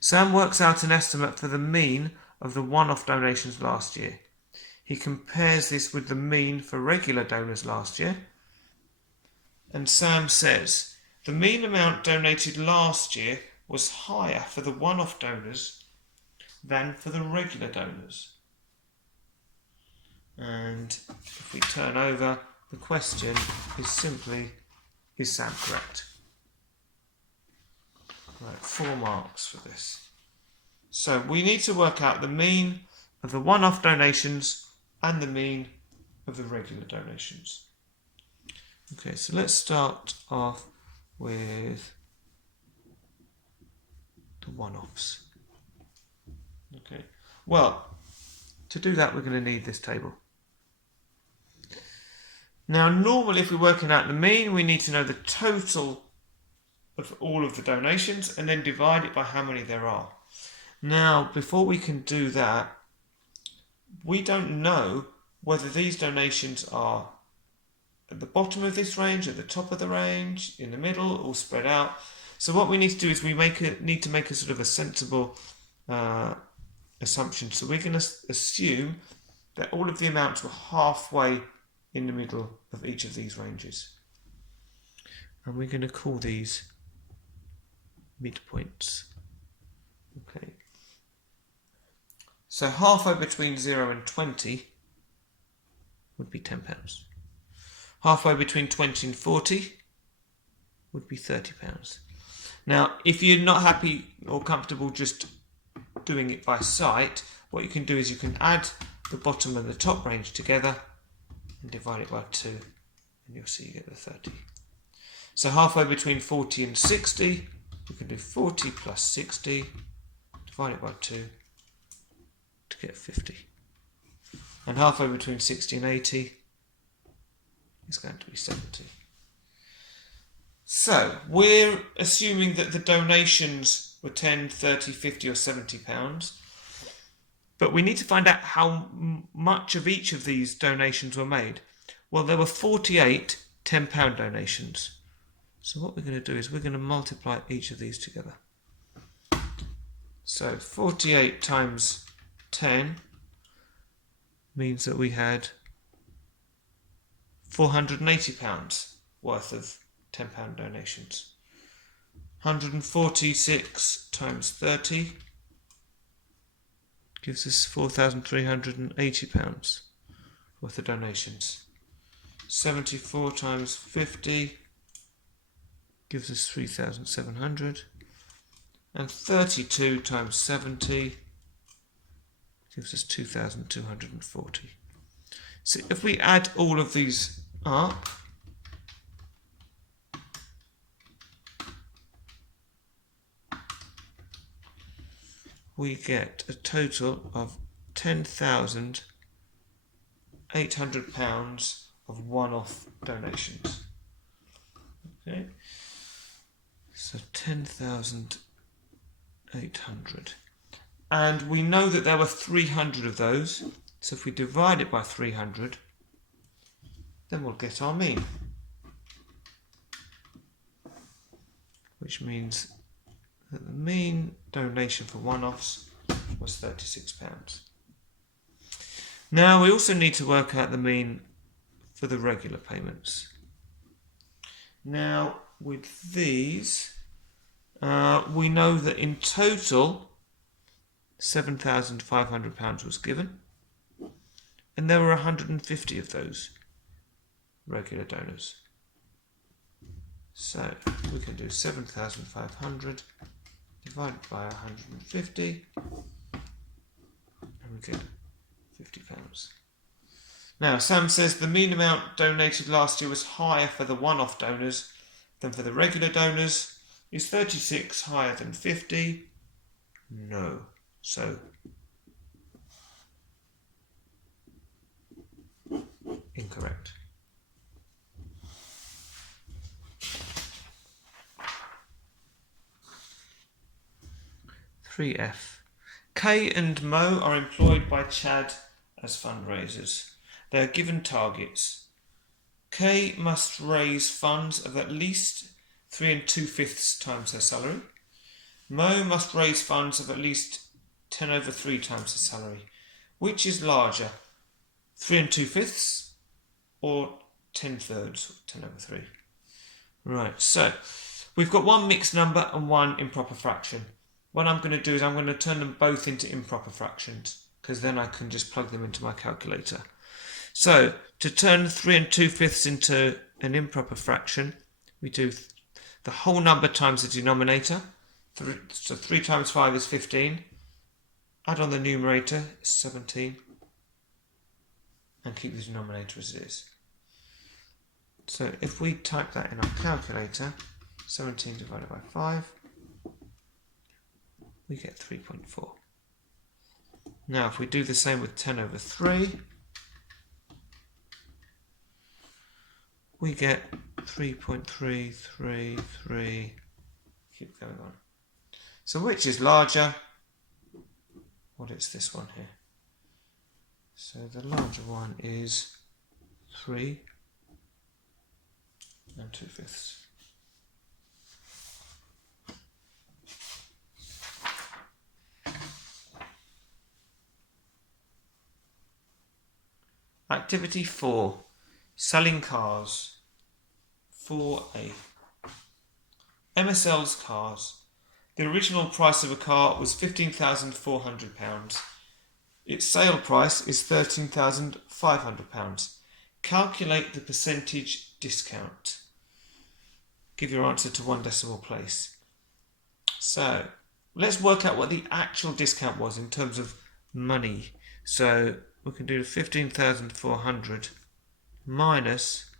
Sam works out an estimate for the mean of the one-off donations last year. He compares this with the mean for regular donors last year. And Sam says, the mean amount donated last year was higher for the one-off donors than for the regular donors. And if we turn over, the question is simply, is Sam correct? Right, 4 marks for this. So we need to work out the mean of the one-off donations and the mean of the regular donations. Okay, so let's start off with the one-offs. Okay. Well, to do that, we're going to need this table. Now, normally, if we're working out the mean, we need to know the total of all of the donations and then divide it by how many there are. Now, before we can do that, we don't know whether these donations are at the bottom of this range, at the top of the range, in the middle, or spread out. So what we need to do is we need to make a sort of a sensible assumption. So we're going to assume that all of the amounts were halfway in the middle of each of these ranges. And we're going to call these midpoints. Okay. So halfway between 0 and 20 would be £10. Halfway between 20 and 40 would be £30. Now, if you're not happy or comfortable just doing it by sight, what you can do is you can add the bottom and the top range together and divide it by 2, and you'll see you get the 30. So halfway between 40 and 60, we can do 40 plus 60, divide it by 2 to get 50. And halfway between 60 and 80 is going to be 70. So we're assuming that the donations were 10, 30, 50 or 70 pounds, but we need to find out how much of each of these donations were made. Well, there were 48 £10 donations. So what we're going to do is we're going to multiply each of these together. So 48 times 10 means that we had £480 worth of £10 donations. 146 times 30 gives us £4,380 worth of donations. 74 times 50 gives us 3,700, and 32 times 70 gives us 2,240. So if we add all of these up, we get a total of £10,800 of one-off donations. Okay, so 10,800, and we know that there were 300 of those. So if we divide it by 300, then we'll get our mean, which means that the mean donation for one-offs was £36. Now we also need to work out the mean for the regular payments. Now with these, we know that in total £7,500 was given, and there were 150 of those regular donors. So we can do 7,500 divided by 150, and we get £50. Now Sam says the mean amount donated last year was higher for the one-off donors than for the regular donors. Is 36 higher than 50? No. So incorrect. (3F). Kay and Mo are employed by Chad as fundraisers. They are given targets. Kay must raise funds of at least 3 2/5 times her salary. Mo must raise funds of at least 10/3 times her salary. Which is larger, 3 2/5 or 10/3, 10/3? Right, so we've got one mixed number and one improper fraction. What I'm going to do is I'm going to turn them both into improper fractions, because then I can just plug them into my calculator. So to turn 3 2/5 into an improper fraction, we do the whole number times the denominator. So 3 times 5 is 15. Add on the numerator, 17. And keep the denominator as it is. So if we type that in our calculator, 17 divided by 5, we get 3.4. Now if we do the same with 10 over 3, we get 3.333, keep going on. So which is larger? Well, it's this one here. So the larger one is 3 2/5. Activity 4, selling cars. 4a. Emma sells cars. The original price of a car was £15,400. Its sale price is £13,500. Calculate the percentage discount. Give your answer to one decimal place. So let's work out what the actual discount was in terms of money. So we can do 15,400 minus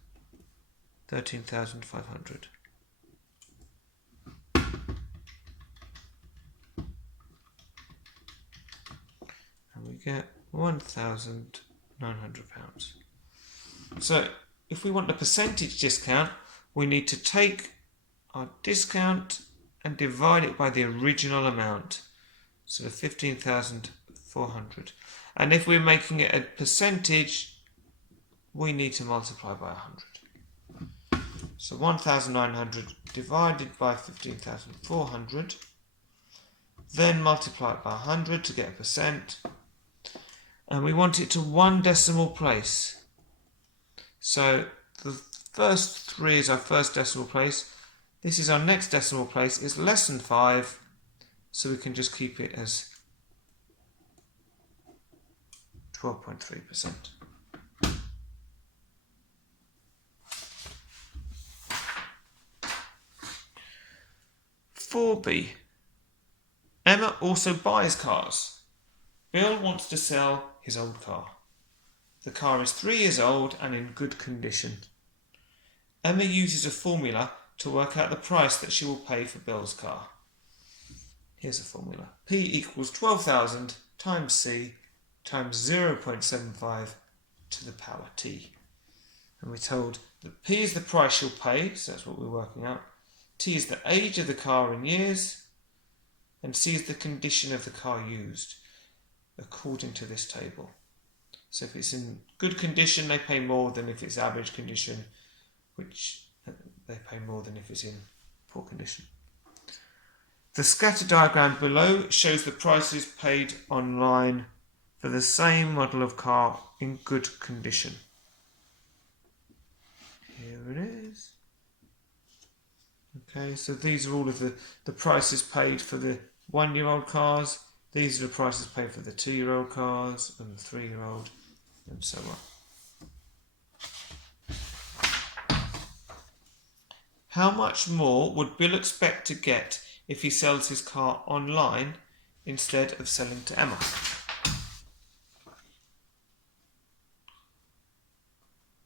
13,500. And we get £1,900. So if we want the percentage discount, we need to take our discount and divide it by the original amount. So the 15,400. And if we're making it a percentage, we need to multiply by 100. So 1,900 divided by 15,400, then multiply it by 100 to get a percent, and we want it to one decimal place. So the first 3 is our first decimal place. This is our next decimal place. It's less than 5, so we can just keep it as 12.3%. (4b). Emma also buys cars. Bill wants to sell his old car. The car is 3 years old and in good condition. Emma uses a formula to work out the price that she will pay for Bill's car. Here's a formula. P equals 12,000 times C times 0.75 to the power T. And we're told that P is the price she'll pay, so that's what we're working out. T is the age of the car in years, and C is the condition of the car used, according to this table. So if it's in good condition, they pay more than if it's average condition, which they pay more than if it's in poor condition. The scatter diagram below shows the prices paid online for the same model of car in good condition. Here it is. Okay, so these are all of the prices paid for the 1-year-old cars. These are the prices paid for the 2-year-old cars and the 3-year-old, and so on. How much more would Bill expect to get if he sells his car online instead of selling to Emma?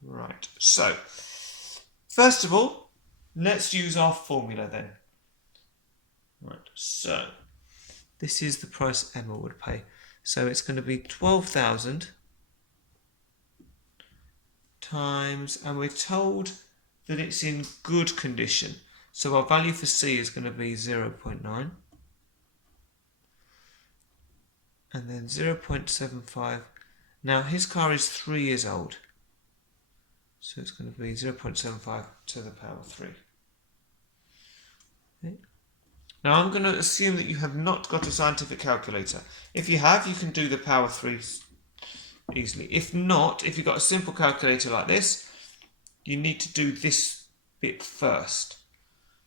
Right, so first of all, let's use our formula then. Right, so this is the price Emma would pay. So it's going to be 12,000 times, and we're told that it's in good condition. So our value for C is going to be 0.9. And then 0.75. Now his car is 3 years old. So it's going to be 0.75 to the power 3. Okay. Now I'm going to assume that you have not got a scientific calculator. If you have, you can do the power 3 easily. If not, if you've got a simple calculator like this, you need to do this bit first.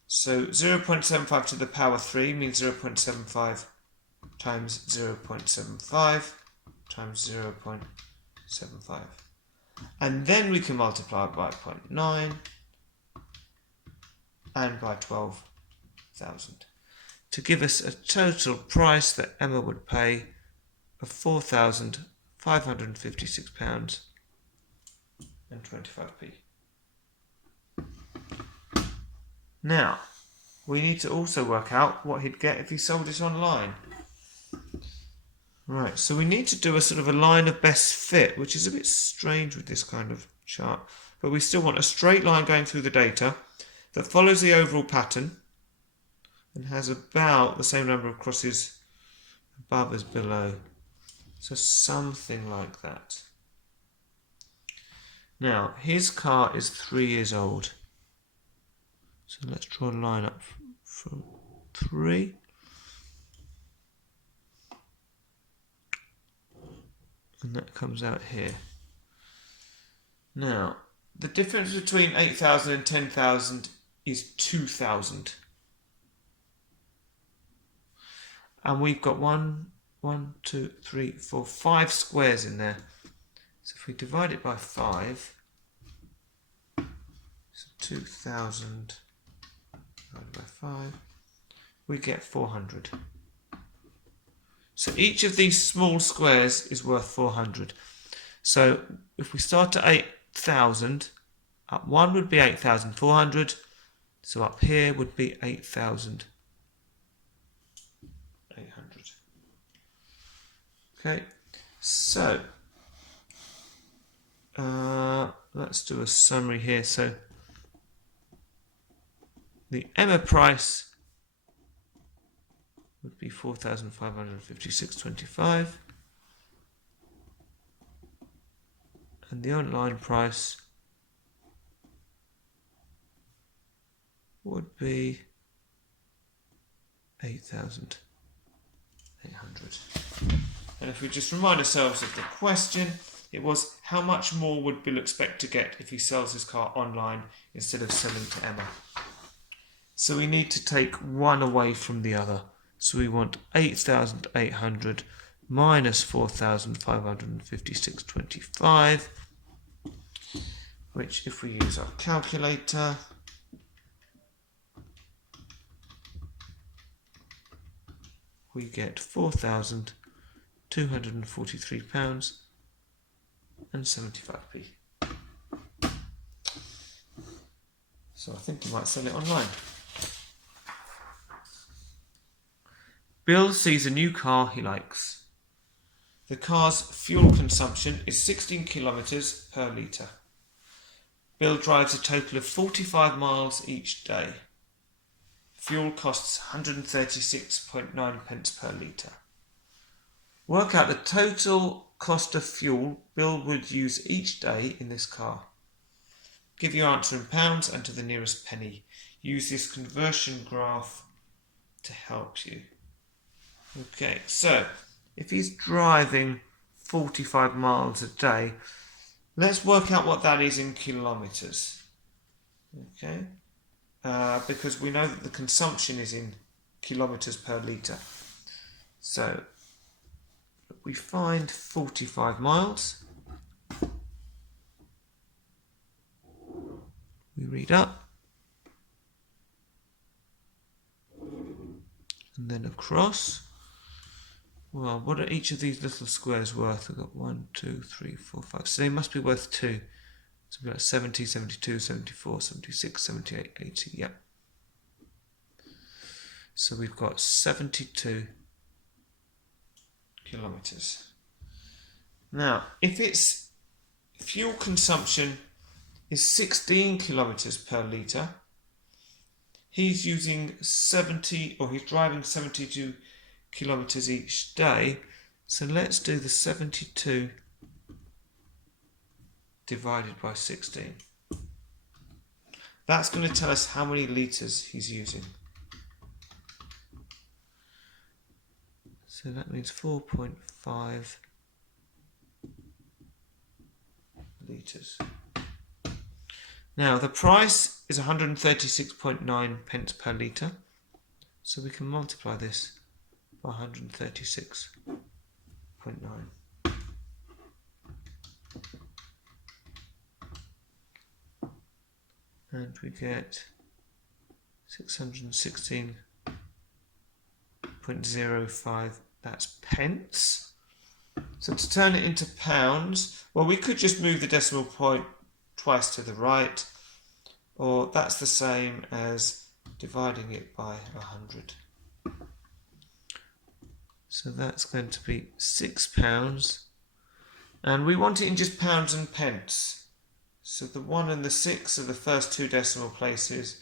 So 0.75 to the power 3 means 0.75 times 0.75 times 0.75. And then we can multiply by 0.9 and by 12,000 to give us a total price that Emma would pay of £4,556 and 25p. Now, we need to also work out what he'd get if he sold it online. Right, so we need to do a sort of a line of best fit, which is a bit strange with this kind of chart, but we still want a straight line going through the data that follows the overall pattern and has about the same number of crosses above as below. So something like that. Now, his car is 3 years old. So let's draw a line up from 3. And that comes out here. Now, the difference between 8,000 and 10,000 is 2,000. And we've got 5 squares in there. So if we divide it by 5, so 2,000 divided by 5, we get 400. So each of these small squares is worth 400. So if we start at 8,000, up 1 would be 8,400. So up here would be 8,800. Okay, so let's do a summary here. So the Emma price would be 4,556.25, and the online price would be 8,800. And if we just remind ourselves of the question, it was how much more would Bill expect to get if he sells his car online instead of selling to Emma? So we need to take one away from the other. So we want 8,800 minus 4,556.25, which if we use our calculator, we get £4,243.75. So I think you might sell it online. Bill sees a new car he likes. The car's fuel consumption is 16 kilometres per litre. Bill drives a total of 45 miles each day. Fuel costs 136.9 pence per litre. Work out the total cost of fuel Bill would use each day in this car. Give your answer in pounds and to the nearest penny. Use this conversion graph to help you. Okay, so if he's driving 45 miles a day, let's work out what that is in kilometres. Okay, because we know that the consumption is in kilometres per litre. So we find 45 miles. We read up. And then across. Well, what are each of these little squares worth? I've got 1, 2, 3, 4, 5. So they must be worth 2. So we've got 70, 72, 74, 76, 78, 80. Yep. So we've got 72 kilometres. Now, if its fuel consumption is 16 kilometres per litre, he's using 70, or he's driving 72 kilometres each day. So let's do the 72 divided by 16. That's going to tell us how many litres he's using. So that means 4.5 litres. Now the price is 136.9 pence per litre, so we can multiply this by 136.9. And we get 616.05, that's pence. So to turn it into pounds, well, we could just move the decimal point twice to the right, or that's the same as dividing it by 100. So that's going to be £6. And we want it in just pounds and pence. So the 1 and the 6 are the first two decimal places.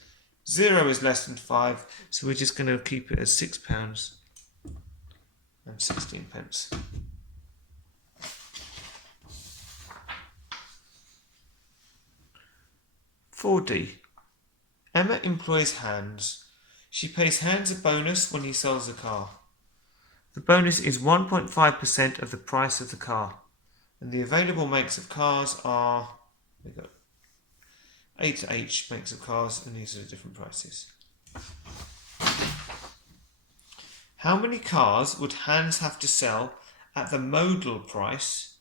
0 is less than 5, so we're just going to keep it as £6 and 16 pence. (4D). Emma employs Hans. She pays Hans a bonus when he sells a car. The bonus is 1.5% of the price of the car. And the available makes of cars are, we've got 8H makes of cars, and these are the different prices. How many cars would Hans have to sell at the modal price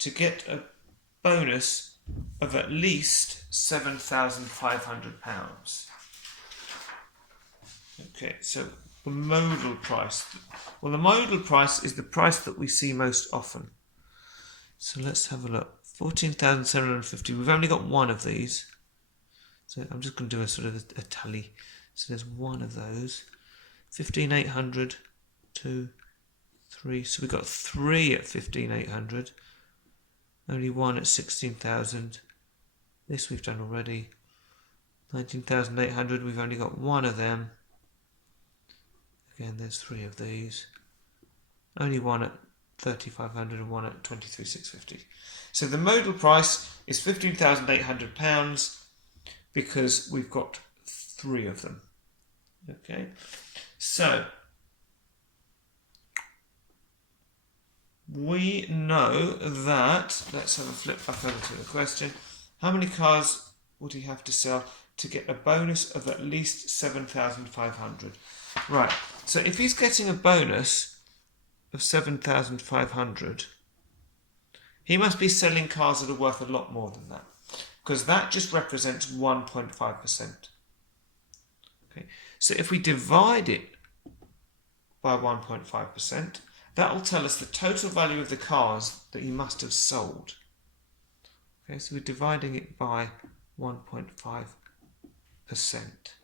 to get a bonus of at least £7,500? Okay, so the modal price. Well, the modal price is the price that we see most often. So let's have a look. 14,750. We've only got one of these. So I'm just going to do a sort of a tally. So there's one of those. 15,800, 2, 3. So we've got 3 at 15,800. Only one at 16,000. This we've done already. 19,800. We've only got one of them. Again, there's 3 of these. Only one at 3,500 and one at 23,650. So the modal price is £15,800 because we've got 3 of them. Okay, so we know that, let's have a flip back over to the question. How many cars would he have to sell to get a bonus of at least 7,500? Right, so if he's getting a bonus of 7,500, he must be selling cars that are worth a lot more than that, because that just represents 1.5%. Okay, so if we divide it by 1.5%, that will tell us the total value of the cars that he must have sold. Okay, so we're dividing it by 1.5%.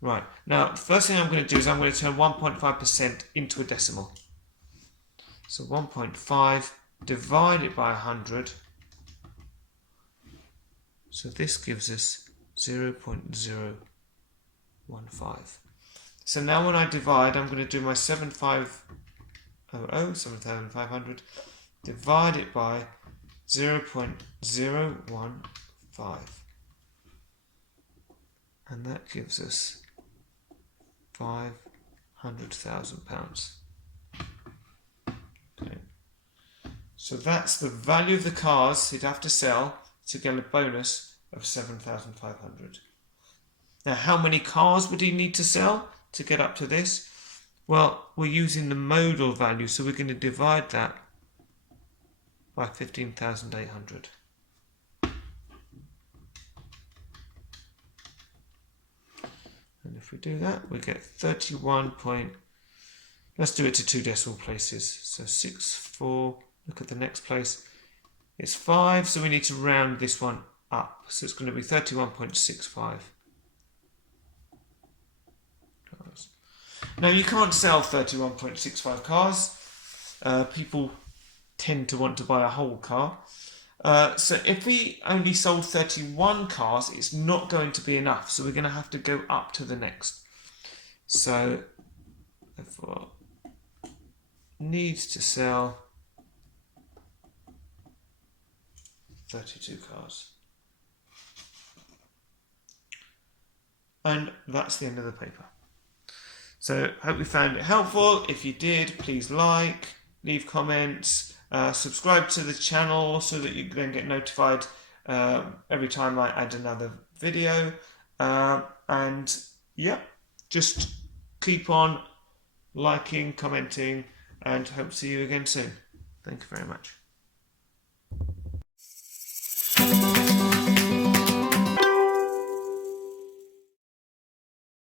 Right, now the first thing I'm going to do is I'm going to turn 1.5% into a decimal. So 1.5 divided by 100. So this gives us 0.015. So now when I divide, I'm going to do my 7,500, divide it by 0.015. And that gives us £500,000. Okay. So that's the value of the cars he'd have to sell to get a bonus of 7,500. Now, how many cars would he need to sell to get up to this? Well, we're using the modal value, so we're going to divide that by 15,800. And if we do that, we get 31 point... Let's do it to 2 decimal places. So 6, 4, look at the next place. It's 5, so we need to round this one up. So it's going to be 31.65. Now, you can't sell 31.65 cars. People tend to want to buy a whole car. So if we only sold 31 cars, it's not going to be enough. So we're going to have to go up to the next. So, therefore, needs to sell 32 cars. And that's the end of the paper. So, hope you found it helpful. If you did, please like, leave comments, subscribe to the channel so that you then get notified every time I add another video. And yeah, just keep on liking, commenting, and hope to see you again soon. Thank you very much.